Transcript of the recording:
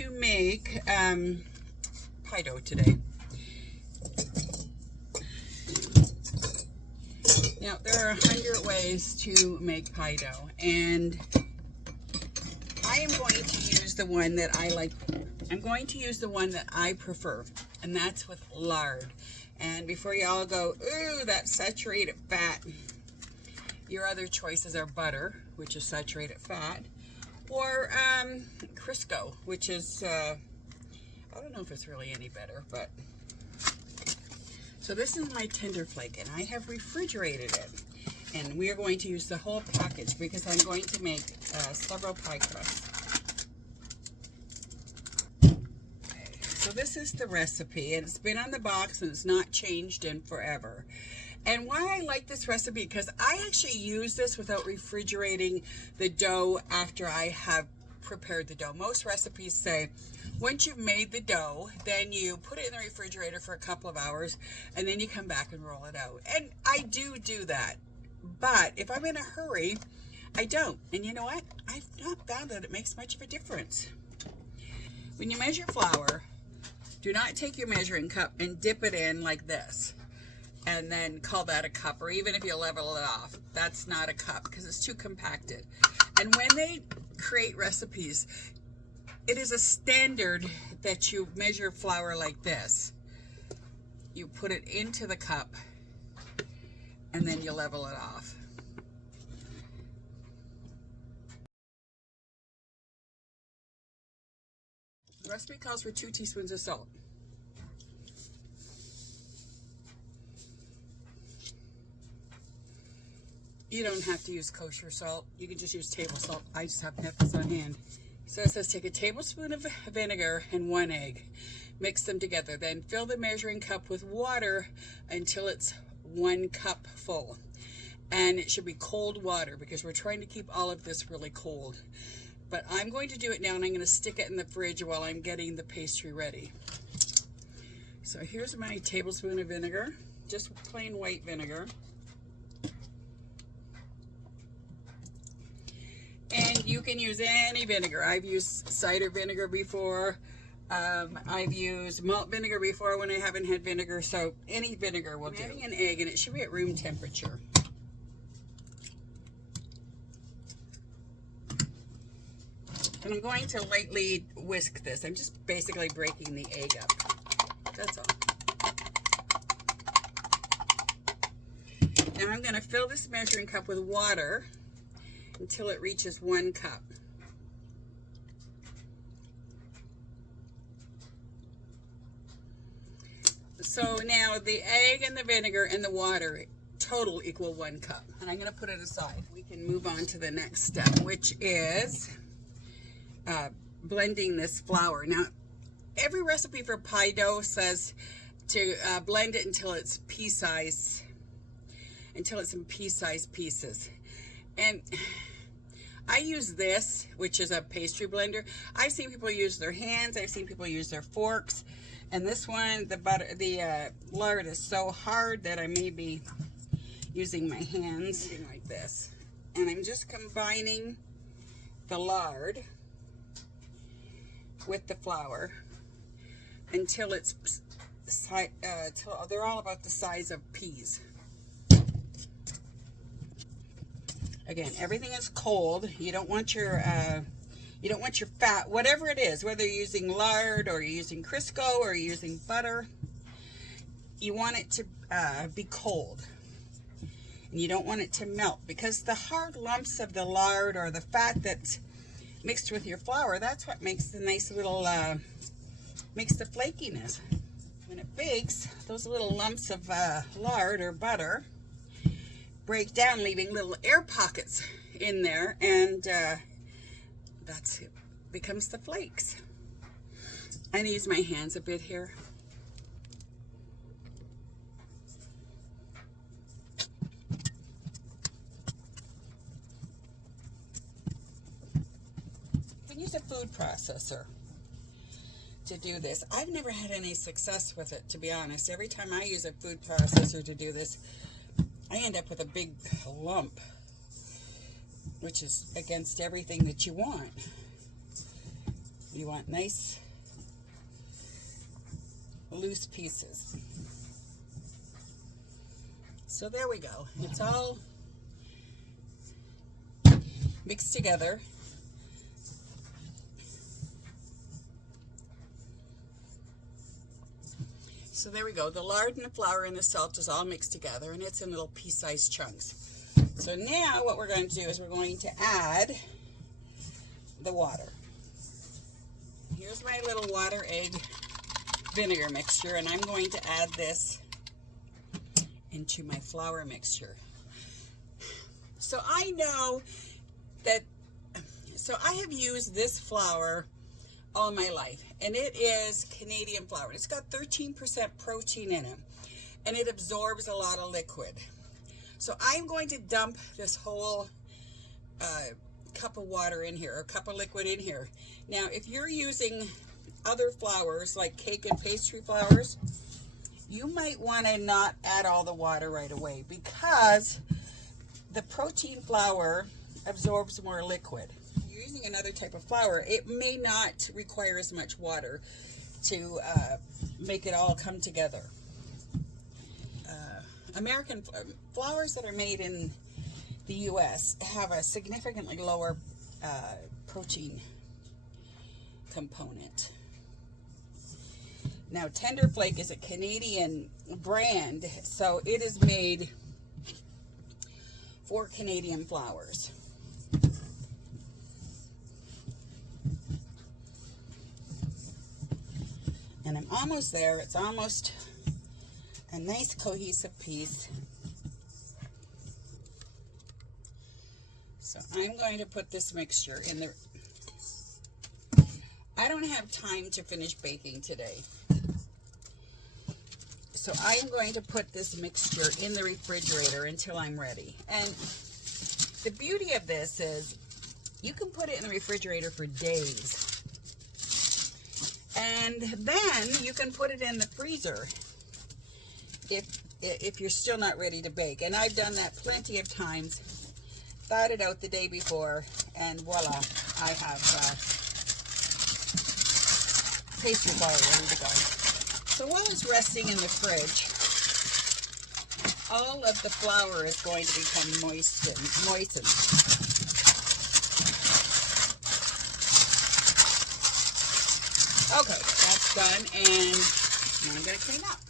to make pie dough today. Now, there are 100 ways to make pie dough, and I am going to use the one that I like. I'm going to use the one that I prefer, and that's with lard. And before y'all go, ooh, that's saturated fat, your other choices are butter, which is saturated fat, or Crisco, which is, I don't know if it's really any better, but. So this is my tender flake, and I have refrigerated it. And we are going to use the whole package because I'm going to make several pie crusts. So this is the recipe, and it's been on the box and it's not changed in forever. And why I like this recipe, because I actually use this without refrigerating the dough after I have prepared the dough. Most recipes say once you've made the dough, then you put it in the refrigerator for a couple of hours and then you come back and roll it out. And I do that. But if I'm in a hurry, I don't. And you know what? I've not found that it makes much of a difference. When you measure flour, do not take your measuring cup and dip it in like this and then call that a cup, or even if you level it off, that's not a cup because it's too compacted. And when they create recipes, it is a standard that you measure flour like this. You put it into the cup and then you level it off. The recipe calls for 2 teaspoons of salt. You don't have to use kosher salt. You can just use table salt. I just happen to have this on hand. So it says take a tablespoon of vinegar and 1 egg. Mix them together. Then fill the measuring cup with water until it's 1 cup full. And it should be cold water because we're trying to keep all of this really cold. But I'm going to do it now, and I'm going to stick it in the fridge while I'm getting the pastry ready. So here's my tablespoon of vinegar, just plain white vinegar. And you can use any vinegar. I've used cider vinegar before. I've used malt vinegar before when I haven't had vinegar, so any vinegar will do. I'm adding an egg, and it should be at room temperature. And I'm going to lightly whisk this. I'm just basically breaking the egg up. That's all. Now I'm going to fill this measuring cup with water until it reaches 1 cup. So now the egg and the vinegar and the water total equal 1 cup. And I'm going to put it aside. We can move on to the next step, which is blending this flour. Now, every recipe for pie dough says to blend it until it's pea-size, until it's in pea-sized pieces. And I use this, which is a pastry blender. I've seen people use their hands. I've seen people use their forks. And this one, the lard is so hard that I may be using my hands like this. And I'm just combining the lard with the flour until it's till they're all about the size of peas. Again, everything is cold. You don't want your fat, whatever it is, whether you're using lard or you're using Crisco or you're using butter, you want it to be cold. And you don't want it to melt, because the hard lumps of the lard or the fat that's mixed with your flour, that's what makes the nice little, makes the flakiness. When it bakes, those little lumps of lard or butter break down, leaving little air pockets in there, and that's it, becomes the flakes. I'm going to use my hands a bit here. You can use a food processor to do this. I've never had any success with it, to be honest. Every time I use a food processor to do this, I end up with a big lump, which is against everything that you want. You want nice loose pieces. So there we go. It's all mixed together. So there we go. The lard and the flour and the salt is all mixed together, and it's in little pea-sized chunks. So now what we're going to do is we're going to add the water. Here's my little water, egg, vinegar mixture, and I'm going to add this into my flour mixture. So I know that, so I have used this flour all my life, and it is Canadian flour. It's got 13% protein in it, and it absorbs a lot of liquid. So I'm going to dump this whole cup of water in here, or cup of liquid in here. Now, if you're using other flours, like cake and pastry flours, you might want to not add all the water right away, because the protein flour absorbs more liquid. If you're using another type of flour, it may not require as much water to make it all come together. American flours that are made in the US have a significantly lower protein component. Now, Tender Flake is a Canadian brand, so it is made for Canadian flours. And I'm almost there. It's almost a nice cohesive piece. So I'm going to put this mixture in the... I don't have time to finish baking today. So I'm going to put this mixture in the refrigerator until I'm ready. And the beauty of this is you can put it in the refrigerator for days. And then you can put it in the freezer if you're still not ready to bake. And I've done that plenty of times. Thawed it out the day before, and voila, I have pastry flour ready to go. So while it's resting in the fridge, all of the flour is going to become moistened. Okay, that's done, and now I'm going to clean up.